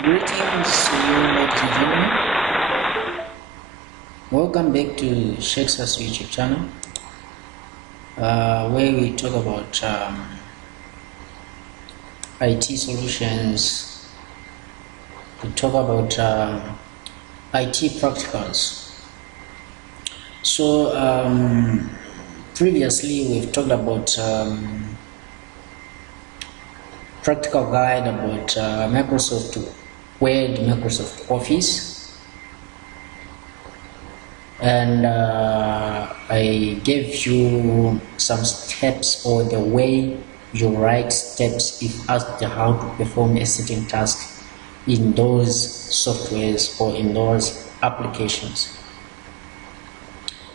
Greetings to you, ladies and gentlemen. Welcome back to Shexa's YouTube channel, where we talk about IT solutions. We talk about IT practicals. So previously we've talked about practical guide about Microsoft Word, Microsoft Office, and I gave you some steps, or the way you write steps if asked how to perform a certain task in those softwares or in those applications.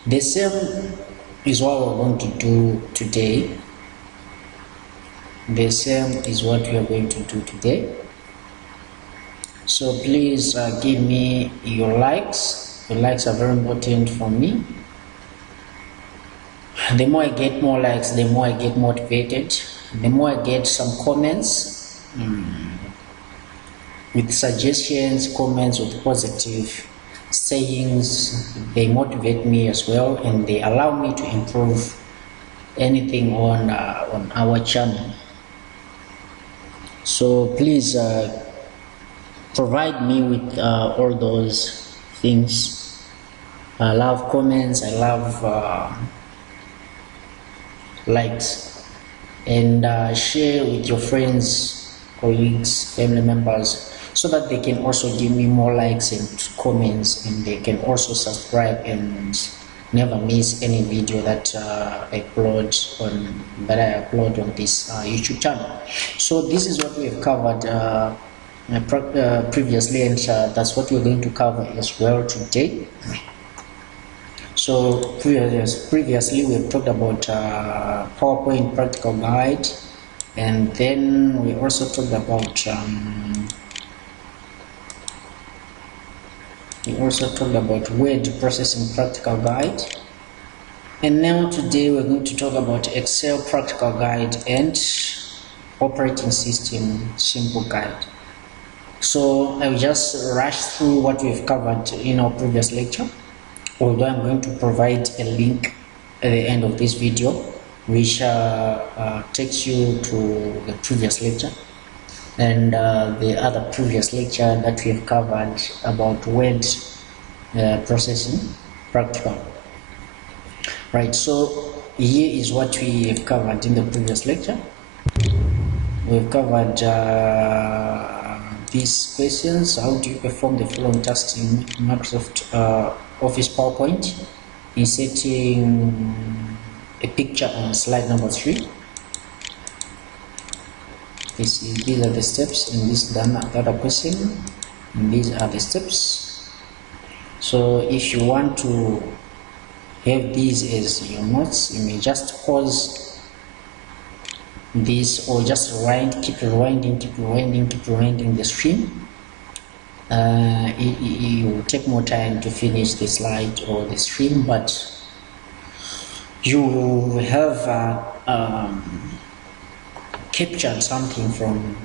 The same is what we're going to do today. The same is what we are going to do today. So please give me your likes. Your likes are very important for me. The more I get more likes, the more I get motivated. The more I get some comments with suggestions, comments with positive sayings, they motivate me as well, and they allow me to improve anything on our channel. So please provide me with all those things. I love comments, I love likes, and share with your friends, colleagues, family members, so that they can also give me more likes and comments, and they can also subscribe and never miss any video that I upload on this YouTube channel. So this is what we have covered previously, and that's what we're going to cover as well today. So previously we have talked about PowerPoint practical guide, and then we also talked about word processing practical guide, and now today we're going to talk about Excel practical guide and operating system simple guide. So I will just rush through what we've covered in our previous lecture, although I'm going to provide a link at the end of this video which takes you to the previous lecture and the other previous lecture that we have covered about word processing practical. Right, so here is what we have covered in the previous lecture. We've covered these questions. How do you perform the following tasks in Microsoft Office PowerPoint? Inserting a picture on slide number 3. These are the steps, and this is the other question, and these are the steps. So if you want to have these as your notes, you may just pause this, or just keep rewinding the stream. It will take more time to finish the slide or the stream, but you will have captured something from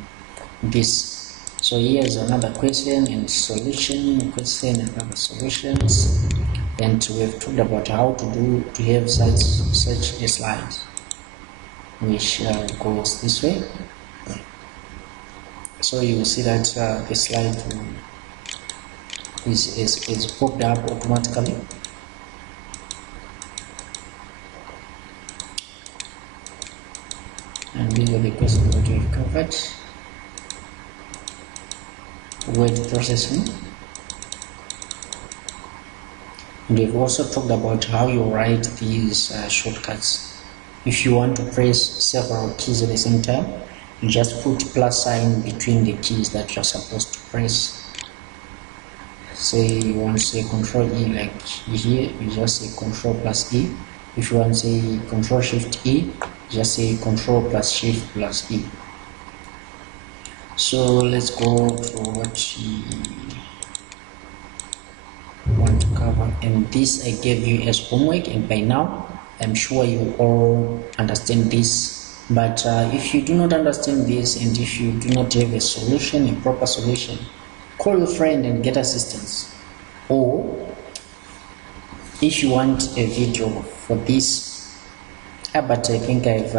this. So here's another question and solution, question and other solutions, and we've talked about how to have such a slide which goes this way. So you will see that the slide is popped up automatically. And these are the questions that we've covered. Word processing. And we've also talked about how you write these shortcuts. If you want to press several keys at the same time, you just put plus sign between the keys that you're supposed to press. Say you want to say Control E, like here, you just say Control plus E. If you want to say Control Shift E, just say Control plus Shift plus E. So let's go to what we want to cover, and this I gave you as homework, and by now I'm sure you all understand this. But if you do not understand this, and if you do not have a solution, a proper solution, call your friend and get assistance. Or if you want a video for this, but I think I've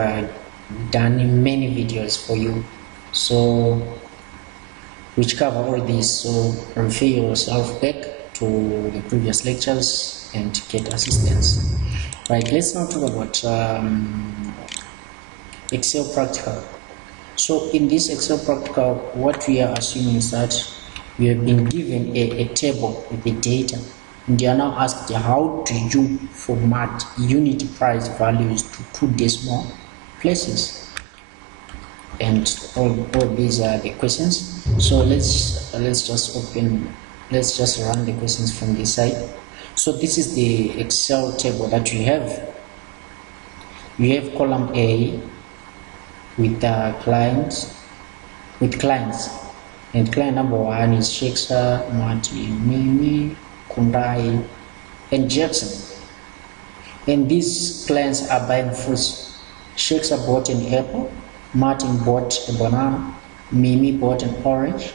done many videos for you, so which cover all these, so refer yourself back to the previous lectures and get assistance. Right, let's now talk about Excel practical. So in this Excel practical, what we are assuming is that we have been given a table with the data, and you are now asked, how do you format unit price values to 2 decimal places? And all these are the questions. So let's just run the questions from this side. So this is the Excel table that we have. We have column A with clients, and client number 1 is Shexa, Martin, Mimi, Kundai, and Jackson. And these clients are buying fruits. Shexa bought an apple, Martin bought a banana, Mimi bought an orange,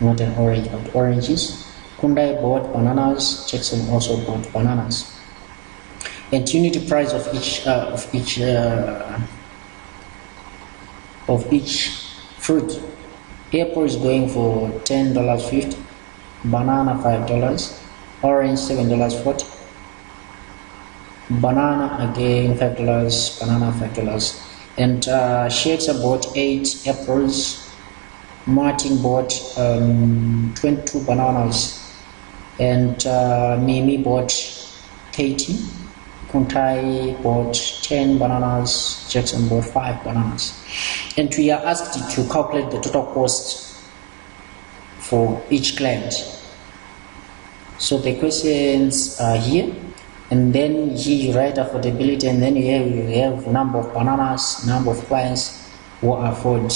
not an orange but oranges, Kundai bought bananas, Jackson also bought bananas. And unit price of each fruit. Apple is going for $10.50, banana $5, orange $7.40, banana again $5, banana $5. And Shexa bought 8 apples, Martin bought 22 bananas, and Mimi bought 30, Kuntai bought 10 bananas, Jackson bought 5 bananas. And we are asked to calculate the total cost for each client. So the questions are here, and then here you write affordability, and then you have number of bananas, number of clients who afford,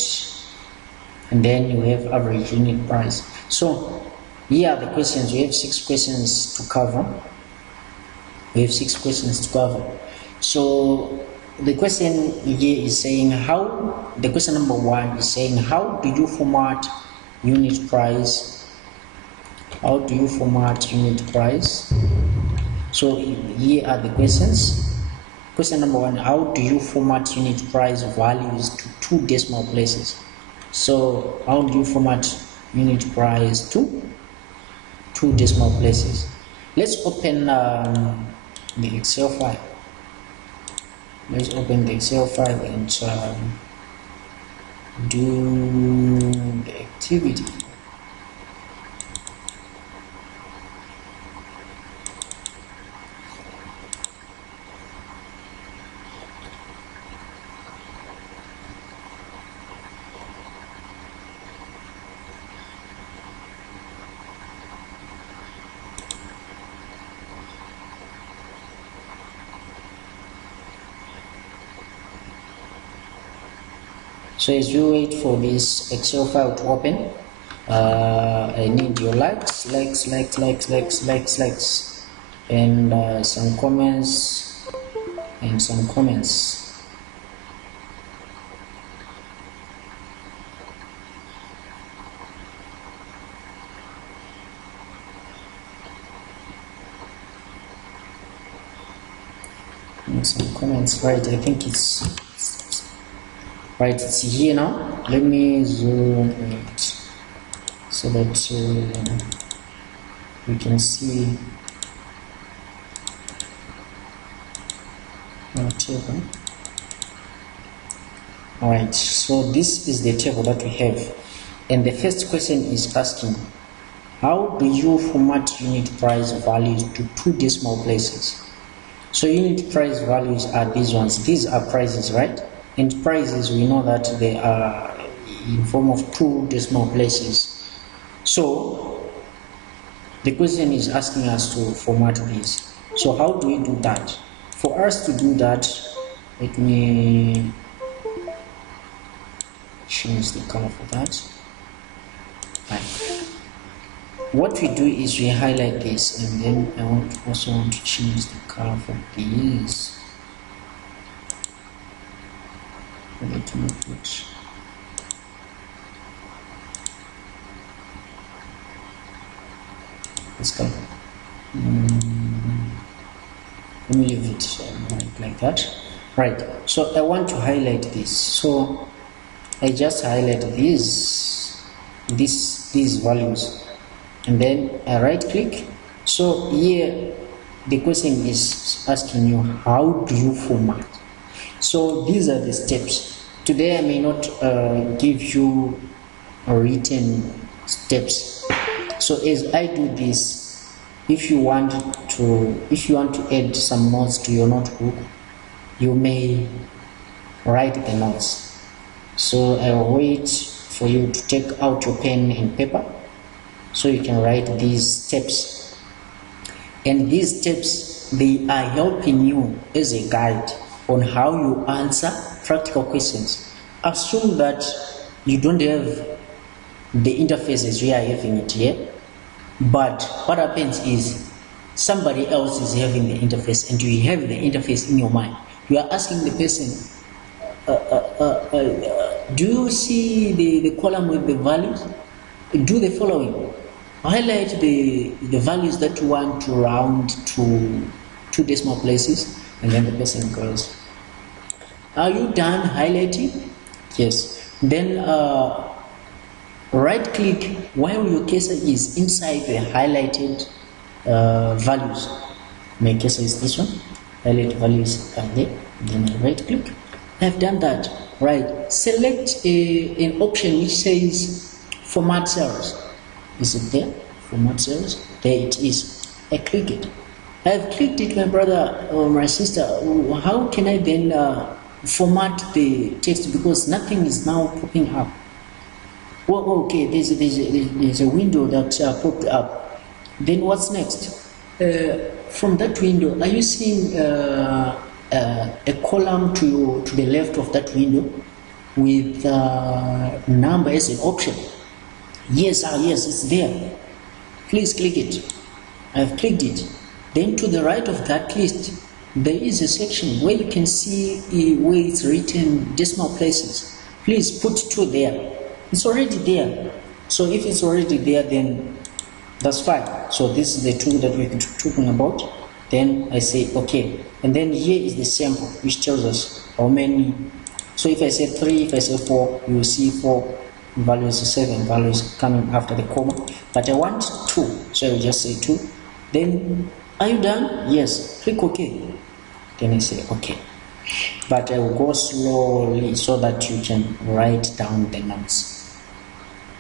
and then you have average unit price. So here are the questions. We have 6 questions to cover. So the question here is saying the question number 1 is saying, how do you format unit price? So here are the questions. Question number 1, how do you format unit price values to 2 decimal places? So how do you format unit price to 2 decimal places? Let's open the Excel file. Let's open the Excel file and do the activity. So as you wait for this Excel file to open, I need your likes, and some comments, Right, I think it's right, it's here now. Let me zoom it so that we can see our table. Alright, so this is the table that we have, and the first question is asking, how do you format unit price values to 2 decimal places? So unit price values are these ones. These are prices, right? And prices, we know that they are in form of 2 decimal places. So the question is asking us to format these. So how do we do that? For us to do that, let me change the color for that. Right. What we do is we highlight this, and then I also want to change the color for these. Let me put Let's go. Let me leave it like that. Right, so I want to highlight this, so I just highlight these values, and then I right click. So here the question is asking you, how do you format? So these are the steps. Today I may not give you written steps. So as I do this, if you want to add some notes to your notebook, you may write the notes. So I will wait for you to take out your pen and paper so you can write these steps. And these steps, they are helping you as a guide on how you answer practical questions. Assume that you don't have the interface as we are having it here, but what happens is somebody else is having the interface and you have the interface in your mind. You are asking the person, do you see the column with the values? Do the following. Highlight the values that you want to round to 2 decimal places, and then the person goes, are you done highlighting? Yes. Then right click while your cursor is inside the highlighted values. My cursor is this one. Highlight values are there. Then I right click. I've done that. Right. Select an option which says format cells. Is it there? Format cells. There it is. I click it. I've clicked it, my brother or my sister. How can I then format the text, because nothing is now popping up? Well, okay, there's a window that popped up. Then what's next? From that window, are you seeing a column to the left of that window with number as an option? Yes, yes, it's there. Please click it. I've clicked it. Then to the right of that list, there is a section where you can see where it's written decimal places. Please put 2 there. It's already there. So if it's already there, then that's fine. So this is the tool that we're talking about. Then I say okay. And then here is the sample which tells us how many. So if I say 3, if I say 4, you will see 4 values, 7 values coming after the comma. But I want 2, so I will just say 2. Then, are you done? Yes. Click OK. Then I say OK. But I will go slowly so that you can write down the notes.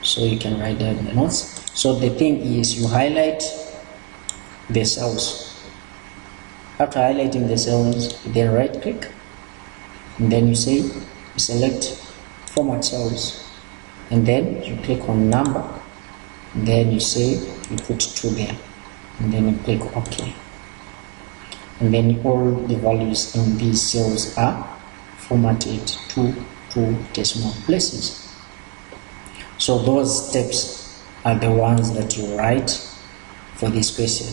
So you can write down the notes. So the thing is, you highlight the cells. After highlighting the cells, you then right click. And then you say, you select format cells. And then you click on number. And then you say, you put 2 there. And then you click OK. And then all the values in these cells are formatted to 2 decimal places. So those steps are the ones that you write for this question.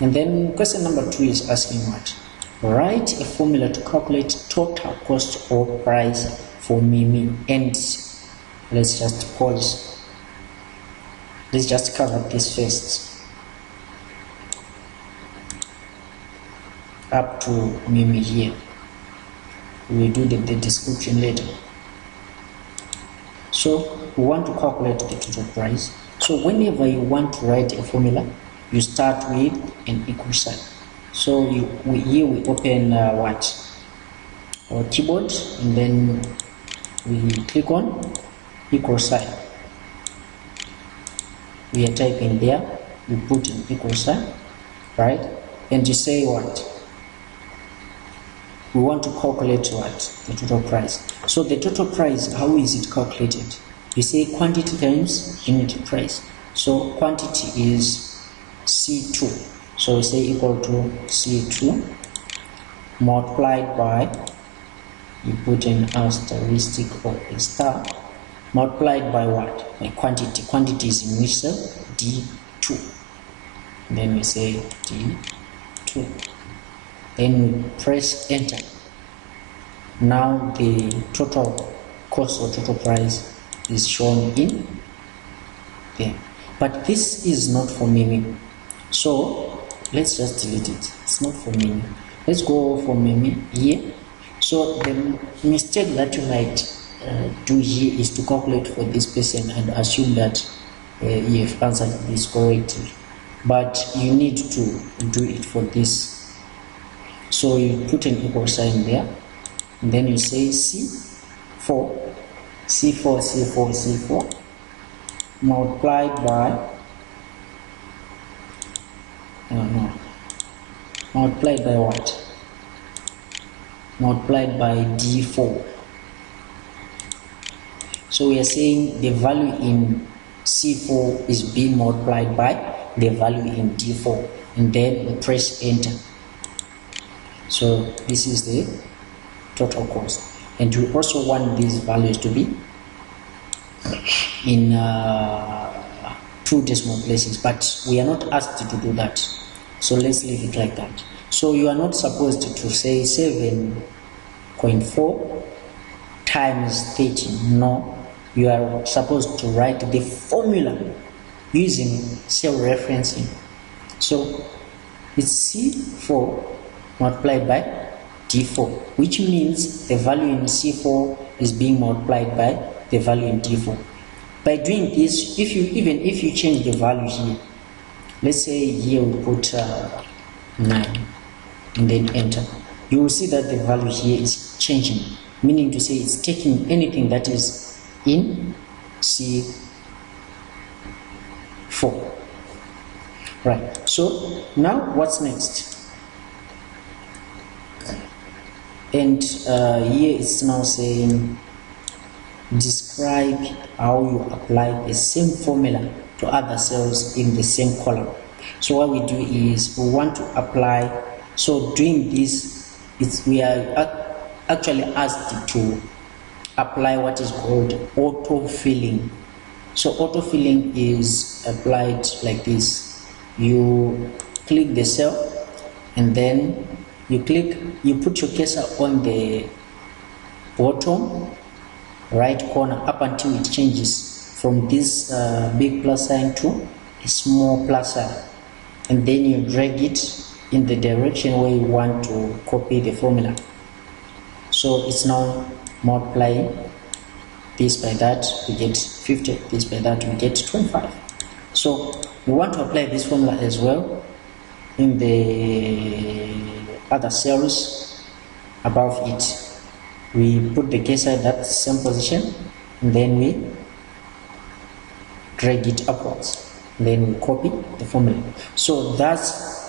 And then question number 2 is asking what? Write a formula to calculate total cost or price for Mimi. And let's just pause. Let's just cover this first. Up to Mimi here. We will do the description later. So we want to calculate the total price. So whenever you want to write a formula, you start with an equal sign. So here we open our keyboard, and then we click on equal sign. We are typing there, we put an equal sign, right? And you say what? We want to calculate what? The total price. So the total price, how is it calculated? You say quantity times unit price. So quantity is C2. So we say equal to C2 multiplied by, you put an asterisk or a star, multiplied by what? My quantity. Quantity is in which cell? D2. Then we say D2. Then we press enter. Now the total cost or total price is shown in there. but this is not for Mimi, so let's just delete it. It's not for Mimi. Let's go for Mimi here. So the mistake that you might do here is to calculate for this person and assume that you have answered this correctly, but you need to do it for this. So you put an equal sign there, and then you say C4 multiplied by multiplied by what? Multiplied by D4. So we are saying the value in C4 is being multiplied by the value in D4, and then we press enter. So this is the total cost, and you also want these values to be in 2 decimal places, but we are not asked to do that, so let's leave it like that. So you are not supposed to say 7.4 times 13. No, you are supposed to write the formula using cell referencing. So it's C4 multiplied by D4, which means the value in C4 is being multiplied by the value in D4. By doing this, if you change the value here, let's say here we put 9 and then enter, you will see that the value here is changing, meaning to say it's taking anything that is in C4. Right, so now what's next? And here it's now saying describe how you apply the same formula to other cells in the same column. So what we do is we want to apply, so doing this, we are actually asked to apply what is called auto-filling. So auto-filling is applied like this. You click the cell, and then you put your cursor on the bottom right corner up until it changes from this big plus sign to a small plus sign, and then you drag it in the direction where you want to copy the formula. So it's now multiplying this by that, we get 50, this by that, we get 25. So we want to apply this formula as well in the other cells above it. We put the cursor at that same position, and then we drag it upwards, and then we copy the formula. So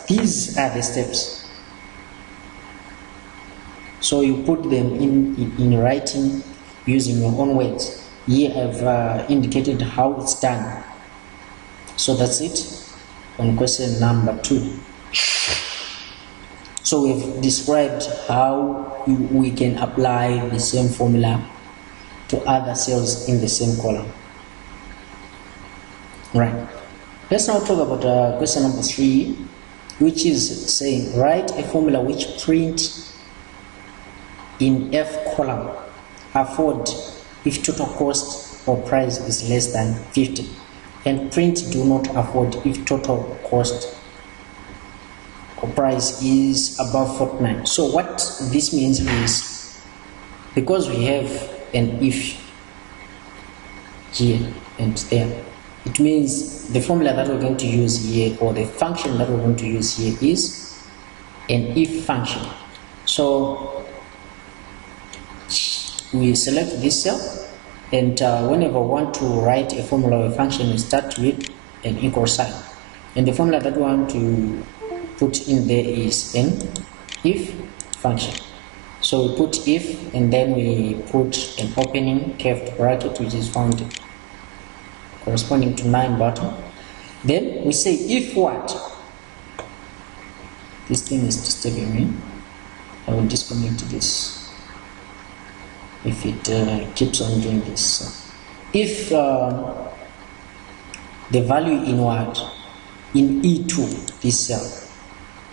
these are the steps. So you put them in writing using your own words. Here I've indicated how it's done. So that's it on question number 2. So we've described how we can apply the same formula to other cells in the same column. Right. Let's now talk about question number 3, which is saying write a formula which print in F column afford if total cost or price is less than 50, and print do not afford if total cost or price is above 49. So what this means is, because we have an if here and there, it means the formula that we're going to use here, or the function that we're going to use here, is an if function. So we select this cell, and whenever we want to write a formula or a function, we start with an equal sign, and the formula that we want to put in there is an if function. So we put if, and then we put an opening curved bracket which is found corresponding to 9 bottom. Then we say if what? This thing is disturbing me. I will disconnect this if it keeps on doing this. So if the value in what? In E2, this cell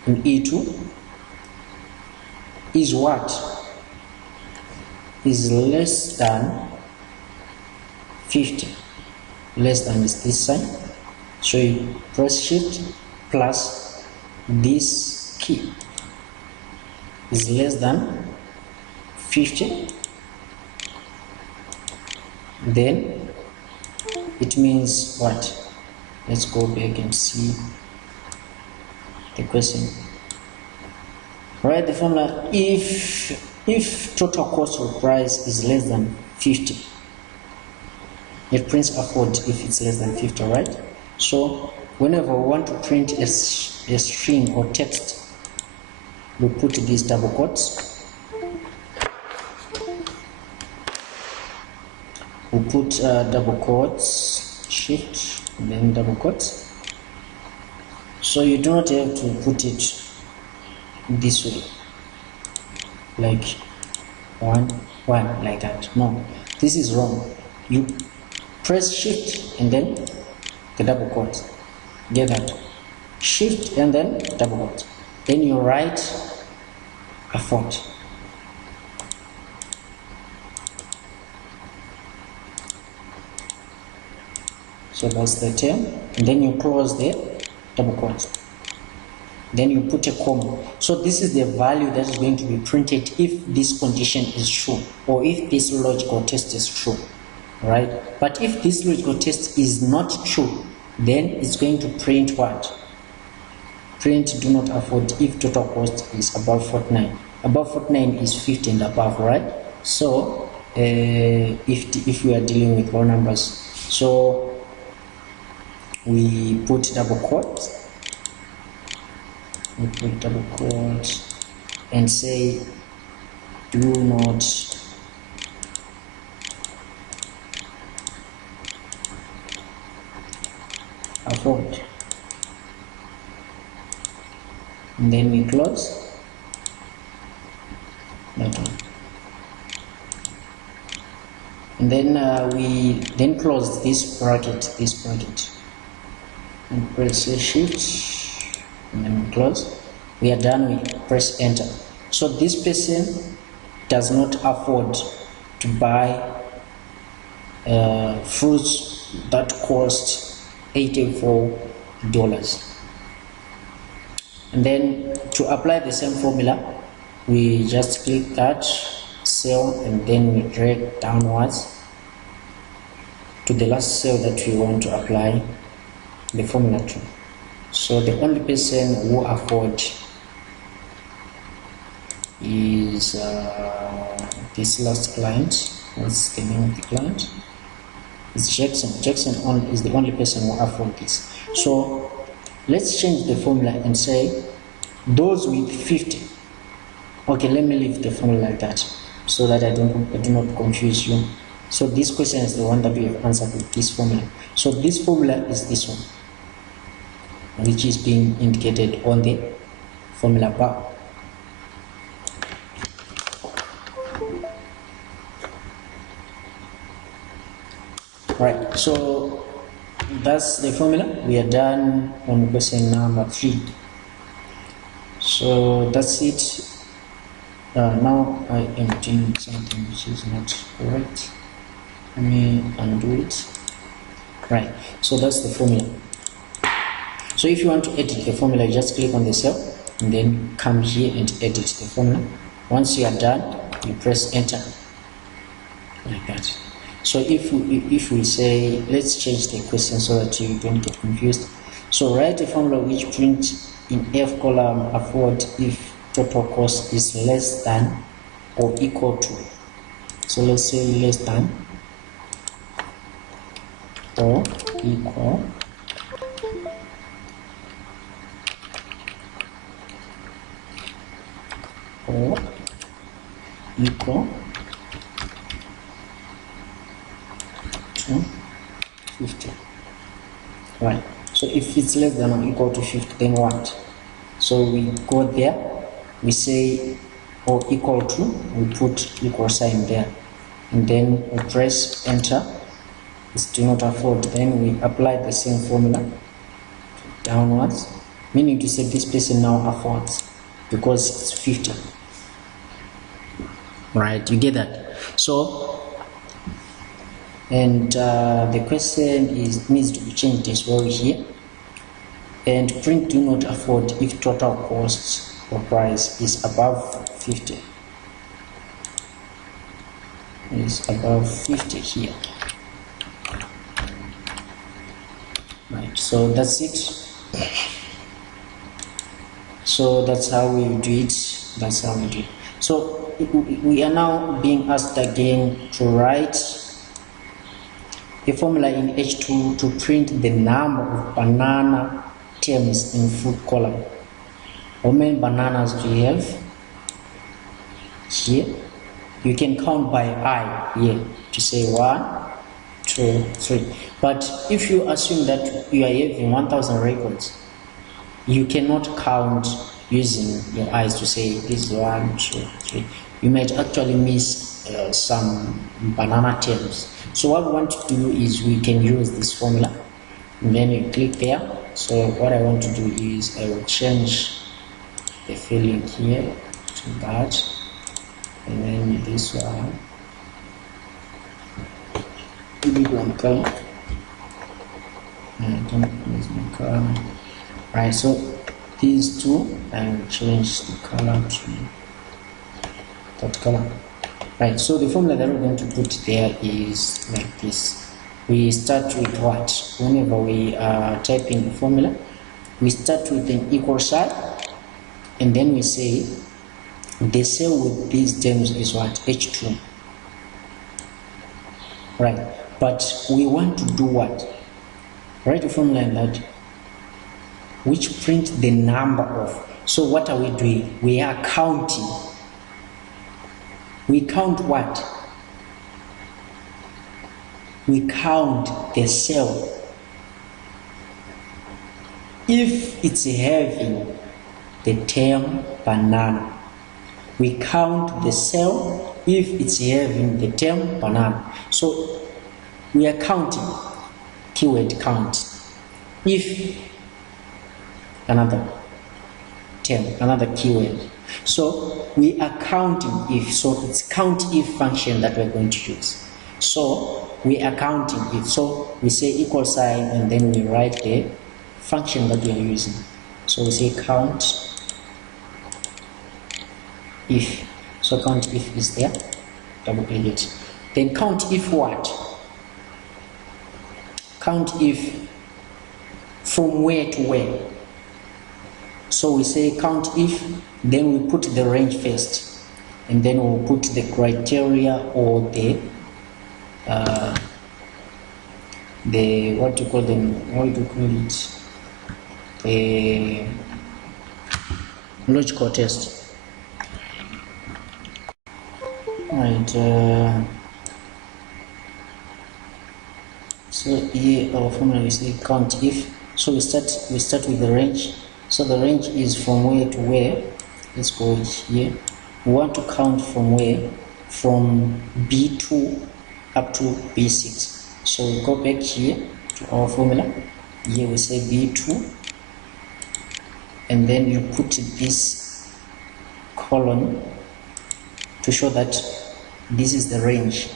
in E2 is what? Is less than 50. Less than is this sign, So you press shift plus this key is less than 50, then it means what? Let's go back and see the question. Write the formula. If total cost of price is less than 50, it prints afford if it's less than 50, right? So whenever we want to print a string or text, we put these double quotes. We put double quotes, shift, and then double quotes. So you do not have to put it this way, like one like that. No, this is wrong. You press shift and then the double quote. Get that? Shift and then double quote. Then you write afford. So that's the term, and then you close the double quote. Then you put a comma. So this is the value that is going to be printed if this condition is true, or if this logical test is true, right? But if this logical test is not true, then it's going to print what? Print do not afford if total cost is above 49. Above 49 is 50 and above, right? So if we are dealing with raw numbers, so we put double quotes. We put double quotes and say do not afford, and then we close that one, and then we then close this bracket, and press shift, and then we close. We are done. We press enter. So this person does not afford to buy fruits that cost $84. And then to apply the same formula, we just click that cell and then we drag downwards to the last cell that we want to apply the formula to. So the only person who afford is this last client. What's the name of the client? It's Shexa. Shexa is the only person who afford this. So let's change the formula and say those with 50. Okay, let me leave the formula like that so that I do not confuse you. So this question is the one that we have answered with this formula. So this formula is this one, which is being indicated on the formula bar. Right, so that's the formula. We are done on question number 3. So that's it. Now I am doing something which is not correct. Let me undo it. Right, so that's the formula. So if you want to edit the formula, you just click on the cell and then come here and edit the formula. Once you are done, you press enter like that. So if we say, let's change the question so that you don't get confused. So write a formula which prints in F column afford if total cost is less than or equal to. So let's say less than or equal or equal to 50. Right, so if it's less than or equal to 50, then what? So we go there, we say or equal to, we put equal sign there, and then we press enter. It's do not afford. Then we apply the same formula downwards, meaning to say this person now affords because it's 50. Right, you get that? So, and the question needs to be changed as well here. and print do not afford if total cost or price is above 50. Is above 50 here. Right, so that's it. So that's how we do it. That's how we do it. So we are now being asked again to write a formula in H2 to print the number of banana terms in food column. How many bananas do you have here? You can count by I here to say 1, 2, 3. But if you assume that you are having 1,000 records, you cannot count using your eyes to say this is 1, 2, 3. You might actually miss some banana terms. So what we want to do is we can use this formula, and then you click there. So what I want to do is I will change the filling here to that, and then this one, big one color. Right, so these two, I will change the color to that color. Right, so the formula that we're going to put there is like this. We start with what? Whenever we are typing the formula, we start with an equal sign, and then we say the cell with these terms is what? H2. Right, but we want to do what? Write a formula in that which print the number of. So what are we doing? We are counting. We count what? We count the cell. If it's having the term banana, we count the cell if it's having the term banana. So we are counting, keyword count. If another term, another keyword. So we are counting if, so it's count if function that we're going to use. So we are counting if, so we say equal sign and then we write the function that we are using. So we say count if, so count if is there, double click it. Then count if what? Count if from where to where. So we say count if, then we put the range first, and then we'll put the criteria or the what do you call them? What do you call it? The logical test. Right. So here our formula is count if. So we start with the range. So the range is from where to where. Let's go here. We want to count from where? From B2 up to B6. So we go back here to our formula. Here we say B2, and then you put this colon to show that this is the range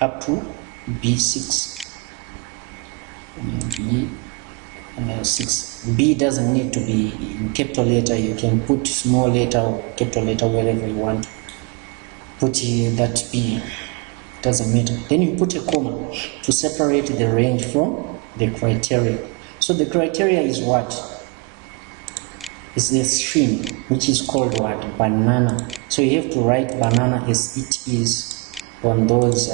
up to B6. B6. B doesn't need to be in capital letter. You can put small letter or capital letter wherever you want. Put here that B. Doesn't matter. Then you put a comma to separate the range from the criteria. So the criteria is what? It's the string which is called what? Banana. So you have to write banana as it is on those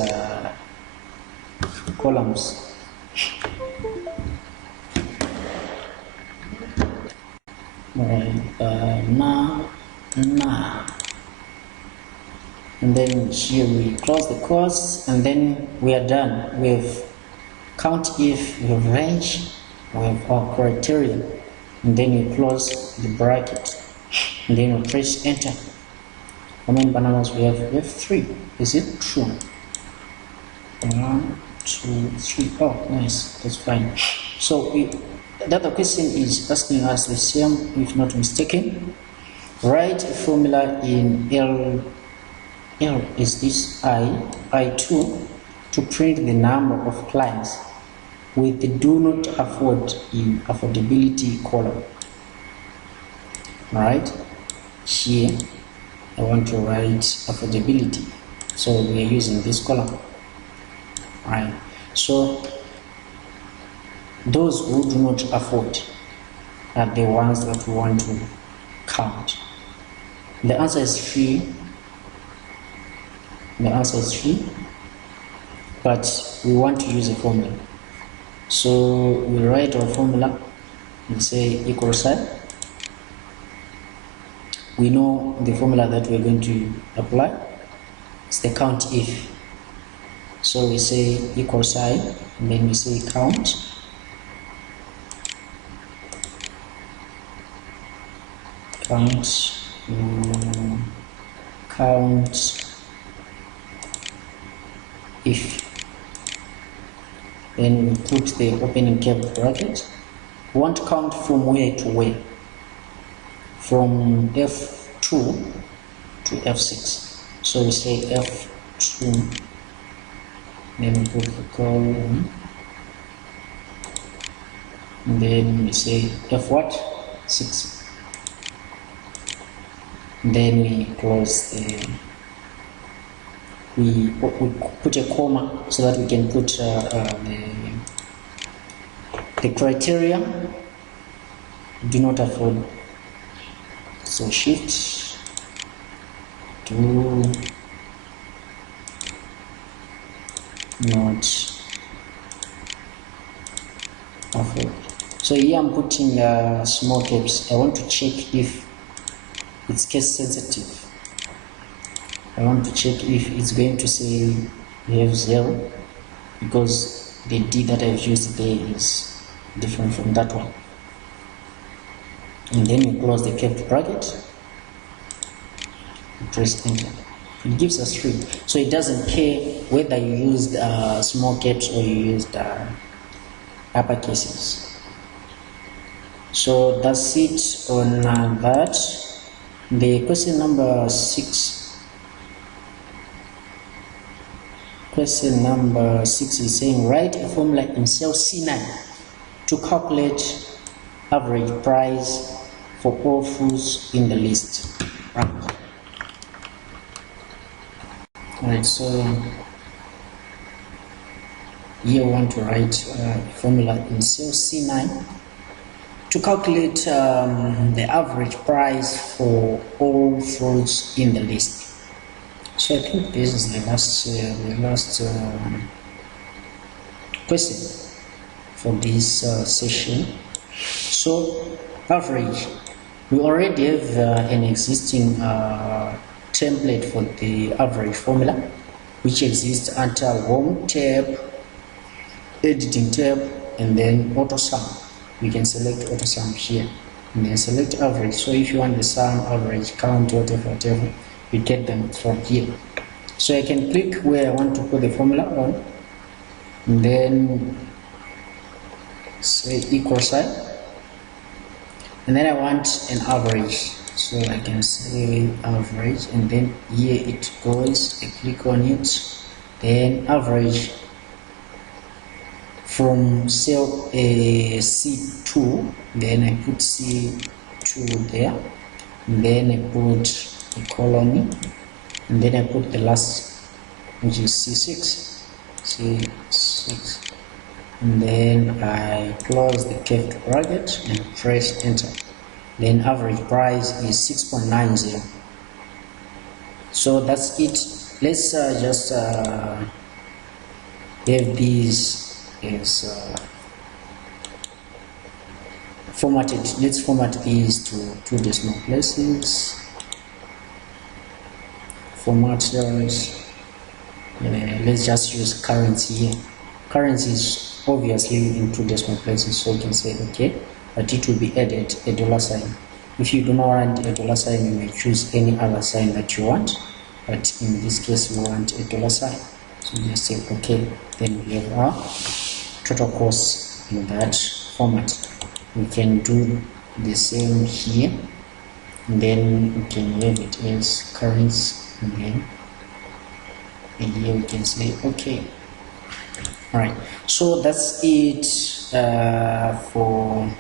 columns. Banana. And then here we close the course, and then we are done. We have count if, we have range, we have our criteria, and then you close the bracket, and then you press enter. How many bananas we have? We have 3. Is it true? 1, 2, 3. Oh, nice. That's fine. So the other question is asking us the same, if not mistaken. Write a formula in L is this I2 to print the number of clients with the do not afford in affordability column. Alright, here I want to write affordability, so we are using this column. Right, so those who do not afford are the ones that we want to count. The answer is 3. The answer is 3, but we want to use a formula. So we write our formula and say equal sign. We know the formula that we're going to apply. It's the count if. So we say equal sign, and then we say count. Count if. Then we put the opening curved bracket. We want to count from where to where? From F2 to F6. So we say F2, then we put the column, and then we say F what? 6. Then we close the, we put a comma so that we can put the criteria. Do not afford. So shift do not afford. So here I'm putting small caps. I want to check if it's case sensitive. I want to check if it's going to say we have 0, because the D that I've used there is different from that one. And then we close the curved bracket, press enter. It gives us 3. So it doesn't care whether you used small caps or you used upper cases. So that's it on that. The question number 6. Question number 6 is saying write a formula in cell C9 to calculate average price for all foods in the list. Right, so here we want to write a formula in cell C9 to calculate the average price for all fruits in the list. So I think this is the last question for this session. So average, we already have an existing template for the average formula, which exists under home tab, editing tab, and then auto sum. We can select auto sum here and then select average. So if you want the sum, average, count, whatever, you get them from here. So I can click where I want to put the formula on, and then say equal sign, and then I want an average. So I can say average, and then here it goes. I click on it, then average from cell C2, then I put C2 there, and then I put a colon, and then I put the last, which is C6, C6, and then I close the curved bracket and press enter. Then average price is 6.90. So that's it. Let's just have these as formatted. Let's format these to 2 decimal places. Format cells. Let's just use currency here. Currency is obviously in 2 decimal places, so you can say okay, but it will be added a $sign. If you do not want a $sign, you may choose any other sign that you want, but in this case we want a $sign. So just say okay, then we have our total cost in that format. We can do the same here, and then we can have it as currency, and then here we can say okay. All right, so that's it for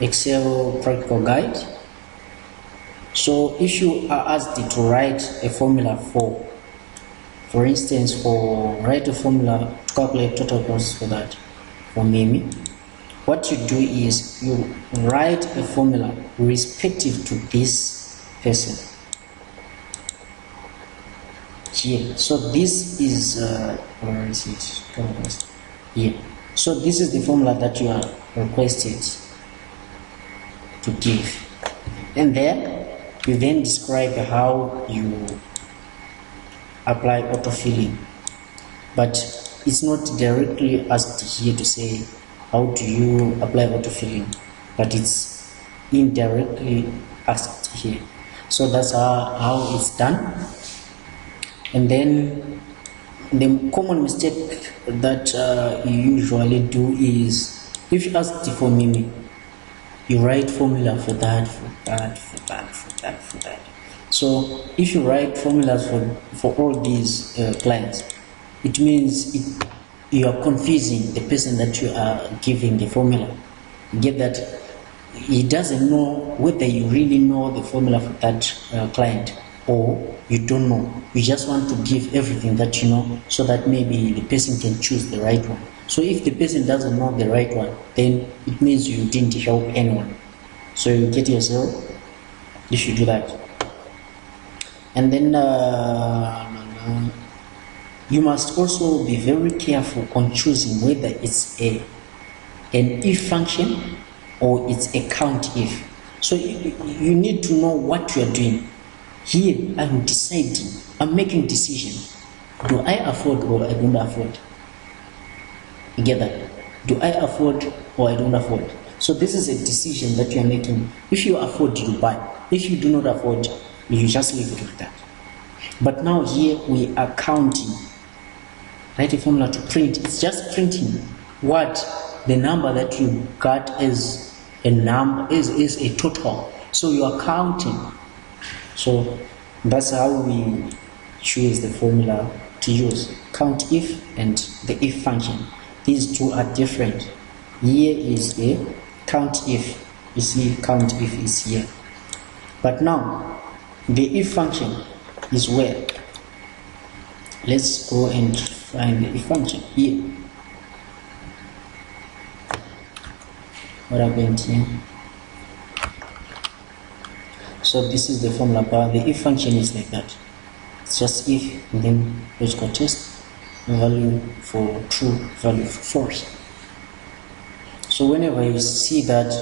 Excel practical guide. So if you are asked to write a formula for instance, write a formula to calculate total cost for that, for Mimi, what you do is you write a formula respective to this person here. So this is where is it? Here. So this is the formula that you are requested to give, and then you then describe how you apply autofilling, but it's not directly asked here to say how do you apply autofilling, but it's indirectly asked here. So that's how it's done. And then the common mistake that you usually do is, if you ask for Mimi, you write formula for that, for that, for that, for that, for that. So if you write formulas for all these clients, it means you are confusing the person that you are giving the formula. You get that? He doesn't know whether you really know the formula for that client, or you don't know. You just want to give everything that you know, so that maybe the person can choose the right one. So if the person doesn't know the right one, then it means you didn't help anyone. So you get yourself if you do that. And then you must also be very careful on choosing whether it's an if function or it's a count if. So you need to know what you are doing. Here I'm deciding, I'm making decision. Do I afford or I don't afford? You get that? Do I afford or I don't afford? So this is a decision that you are making. If you afford, you buy. If you do not afford, you just leave it like that. But now here we are counting. Write a formula to print. It's just printing what the number that you got is a number, is a total. So you are counting. So that's how we choose the formula to use. Count if and the if function. These two are different. Here is a count if. You see, count if is here. But now the if function is where? Let's go and find the if function here. What happened here? So this is the formula bar. The if function is like that. It's just if, and then logical test, value for true, value for false. So whenever you see that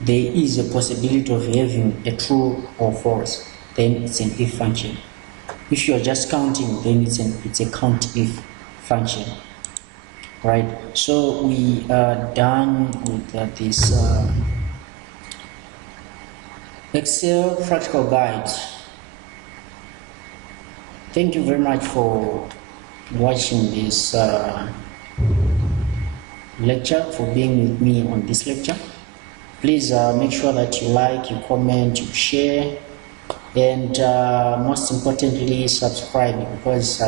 there is a possibility of having a true or false, then it's an if function. If you are just counting, then it's a count if function. Right, so we are done with this Excel practical guide. Thank you very much for watching this lecture, for being with me on this lecture. Please make sure that you like, you comment, you share, and most importantly subscribe, because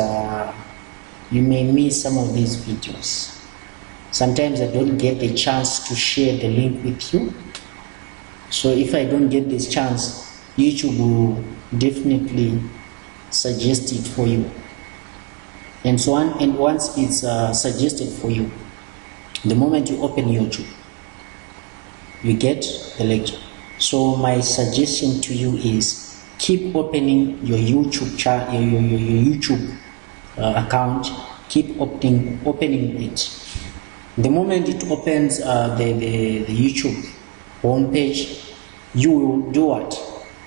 you may miss some of these videos. Sometimes I don't get the chance to share the link with you. So if I don't get this chance, YouTube will definitely suggest it for you. And so on. And once it's suggested for you, the moment you open YouTube, you get the lecture. So my suggestion to you is keep opening your YouTube channel, your YouTube account. Keep opening it. The moment it opens the YouTube homepage, you will do what?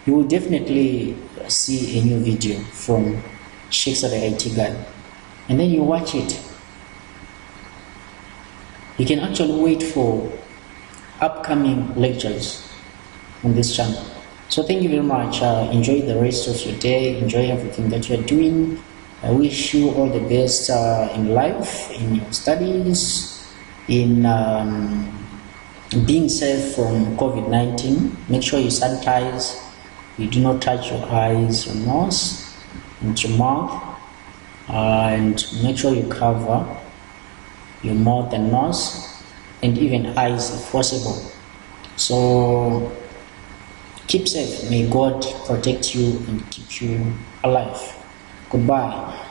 You will definitely see a new video from Shexa the IT guy, and then you watch it. You can actually wait for upcoming lectures on this channel. So thank you very much. Enjoy the rest of your day. Enjoy everything that you are doing. I wish you all the best in life, in your studies, in being safe from COVID-19. Make sure you sanitize. You do not touch your eyes, your nose, and your mouth. and make sure you cover your mouth and nose and even eyes if possible. So keep safe. May God protect you and keep you alive. Goodbye.